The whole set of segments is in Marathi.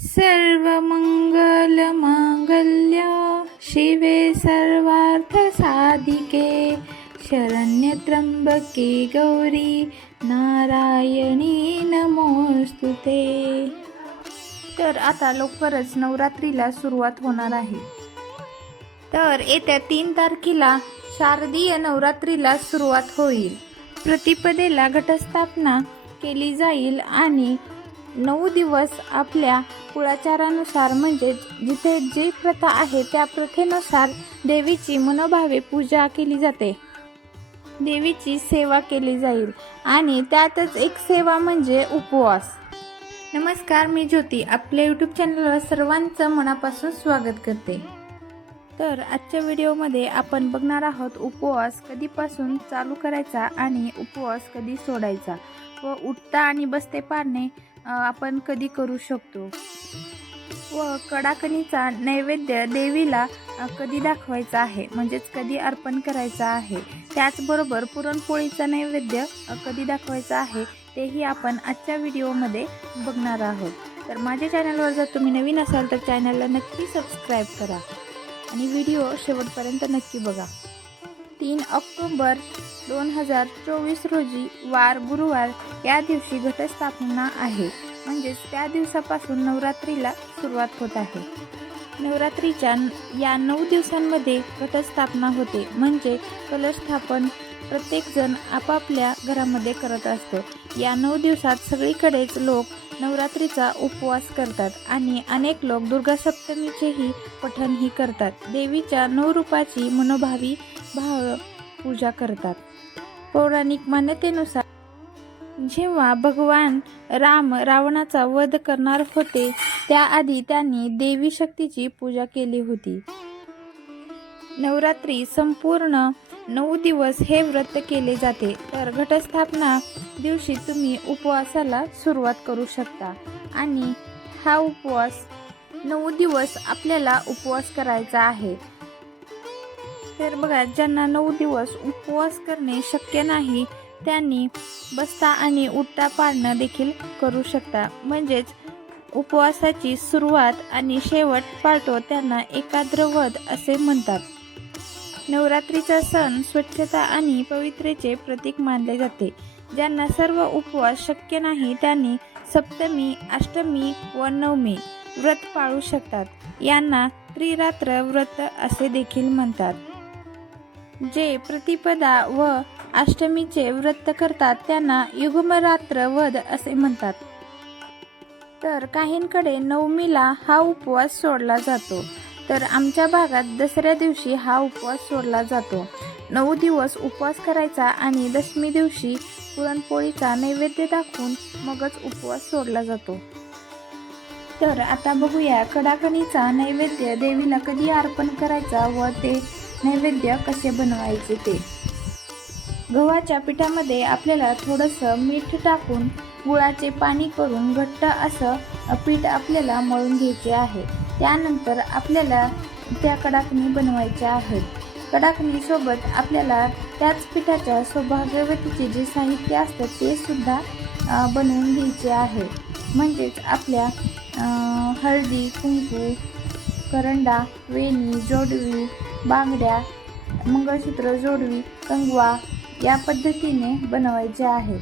सर्वमङ्गलमाङ्गल्य शिवे सर्वार्थसाधिके शरण्य त्र्यंबके गौरी नारायणी नमोस्तुते तर आता लवकरच नवरात्रीला सुरुवात होणार आहे। तर येत्या तीन तारखेला शारदीय नवरात्रीला सुरुवात होईल। प्रतिपदेला घटस्थापना केली जाईल आणि नऊ दिवस आपल्या कुळाचारानुसार म्हणजे जिथे जी प्रथा आहे त्या प्रथेनुसार देवीची मनोभावे पूजा केली जाते. देवीची सेवा केली जाईल आणि त्यातच एक सेवा म्हणजे उपवास. नमस्कार मी ज्योती. आपल्या यूट्यूब चॅनलवर सर्वांचं मनापासून स्वागत करते. तर आजच्या व्हिडिओमध्ये आपण बघणार आहोत उपवास कधीपासून चालू करायचा आणि उपवास कधी सोडायचा व उठता आणि बसते पारणे आपण कधी करू शकतो. व कडाकणीचा नैवेद्य देवीला कधी दाखवायचा आहे? म्हणजेच कधी अर्पण करायचा आहे? त्याचबरोबर पुरणपोळीचा नैवेद्य कधी दाखवायचा आहे? तेही आपण आजच्या व्हिडिओमध्ये बघणार आहोत. तर माझ्या चॅनलवर जर तुम्ही नवीन असाल तर चॅनलला नक्की सबस्क्राईब करा. आणि व्हिडिओ शेवटपर्यंत नक्की बघा. तीन ऑक्टोबर दोन हजार चोवीस रोजी वार गुरुवार या दिवशी घटस्थापना आहे. म्हणजेच त्या दिवसापासून नवरात्रीला सुरुवात होत आहे. नवरात्रीच्या या नऊ दिवसांमध्ये घटस्थापना होते. म्हणजे कलशस्थापन प्रत्येकजण आपापल्या घरामध्ये करत असतो. या नऊ दिवसात सगळीकडेच लोक नवरात्रीचा उपवास करतात आणि अनेक लोक दुर्गासप्तमीचेही पठणही करतात. देवीच्या नऊ रूपाची मनोभावी भाव पूजा करतात. पौराणिक मान्यतेनुसार जेव्हा भगवान राम रावणाचा वध करणार होते त्याआधी त्यांनी देवी शक्तीची पूजा केली होती. नवरात्री संपूर्ण नऊ दिवस हे व्रत केले जाते. तर घटस्थापना दिवशी तुम्ही उपवासाला सुरुवात करू शकता. आणि हा उपवास नऊ दिवस आपल्याला उपवास करायचा आहे. तर बघा ज्यांना नऊ दिवस उपवास करणे शक्य नाही त्यांनी बसता आणि उठता पाळणं देखील करू शकता. म्हणजेच उपवासाची सुरुवात आणि शेवट पाळतो त्यांना एकाद्रवध असे म्हणतात. नवरात्रीचा सण स्वच्छता आणि पवित्रेचे प्रतीक मानले जाते. ज्यांना सर्व उपवास शक्य नाही त्यांनी सप्तमी अष्टमी व नवमी व्रत पाळू शकतात. यांना त्रिरात्र व्रत असे देखील म्हणतात. जे प्रतिपदा व अष्टमीचे व्रत करतात त्यांना युगमरात्र वध असे म्हणतात. तर काहींकडे नवमीला हा उपवास सोडला जातो. तर आमच्या भागात दसऱ्या दिवशी हा उपवास सोडला जातो. नऊ दिवस उपवास करायचा आणि दशमी दिवशी पुरणपोळीचा नैवेद्य दाखवून मगच उपवास सोडला जातो. तर आता बघूया कडाकणीचा नैवेद्य देवीला कधी अर्पण करायचा व ते नैवेद्य कसे बनवायचे ते. गव्हाच्या पिठामध्ये आपल्याला थोडंसं मीठ टाकून गुळाचे पाणी करून घट्ट असं पीठ आपल्याला मळून घ्यायचे आहे. त्यानंतर आपल्याला त्या कडाकणी बनवायच्या आहेत. कडाकणीसोबत आपल्याला त्याच पिठाच्या सौभाग्यवतीचे जे साहित्य असतं ते सुद्धा बनवून घ्यायचे आहे. म्हणजेच आपल्या हळदी कुंकू करंडा वेणी जोडवी बांगड्या मंगळसूत्र जोडवी कंगवा या पद्धतीने बनवायचे आहे.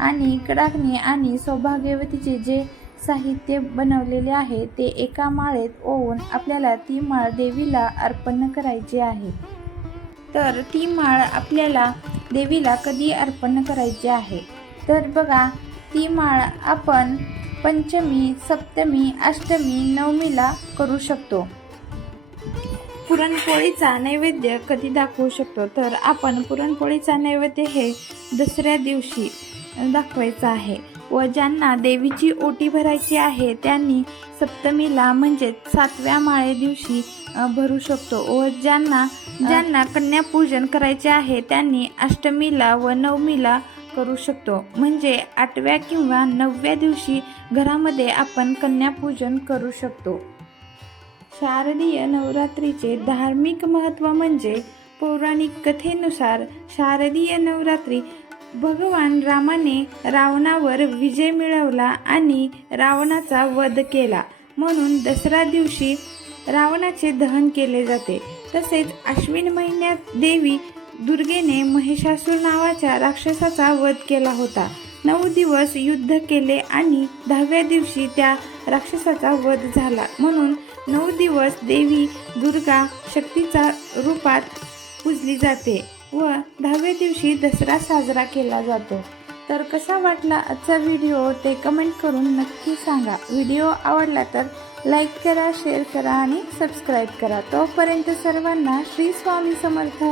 आणि कडाकणी आणि सौभाग्यवतीचे जे साहित्य बनवलेले आहे ते एका माळेत ओवून आपल्याला ती माळ देवीला अर्पण करायची आहे. तर ती माळ आपल्याला देवीला कधी अर्पण करायची आहे? तर बघा ती माळ आपण पंचमी सप्तमी अष्टमी नवमीला करू शकतो. पुरणपोळीचा नैवेद्य कधी दाखवू शकतो? तर आपण पुरणपोळीचा नैवेद्य हे दसऱ्या दिवशी दाखवायचं आहे. व ज्यांना देवीची ओटी भरायची आहे त्यांनी सप्तमीला म्हणजेच सातव्या माळे दिवशी भरू शकतो. व ज्यांना ज्यांना कन्यापूजन करायचे आहे त्यांनी अष्टमीला व नवमीला करू शकतो. म्हणजे आठव्या किंवा नवव्या दिवशी घरामध्ये आपण कन्यापूजन करू शकतो. शारदीय नवरात्रीचे धार्मिक महत्त्व म्हणजे पौराणिक कथेनुसार शारदीय नवरात्री भगवान रामाने रावणावर विजय मिळवला आणि रावणाचा वध केला. म्हणून दसरा दिवशी रावणाचे दहन केले जाते. तसेच अश्विन महिन्यात देवी दुर्गेने महिषासूर नावाच्या राक्षसाचा वध केला होता. नऊ दिवस युद्ध केले आणि दहाव्या दिवशी त्या राक्षसाचा वध झाला. म्हणून नऊ दिवस देवी दुर्गा शक्तीचा रूपात पूजली जाते व दहाव्या दिवशी दसरा साजरा केला जातो. तर कसा वाटला आजचा व्हिडिओ ते कमेंट करून नक्की सांगा. व्हिडिओ आवडला तर लाईक करा शेअर करा आणि सबस्क्राईब करा. तोपर्यंत सर्वांना श्री स्वामी समर्थ.